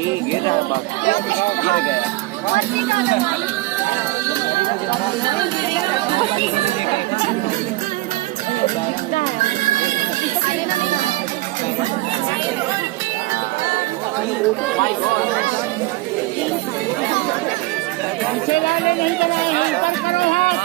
ये गिर रहा है बाप, गिर गया। पीछे वाले नहीं बनाए हैं, ऊपर करो हाथ।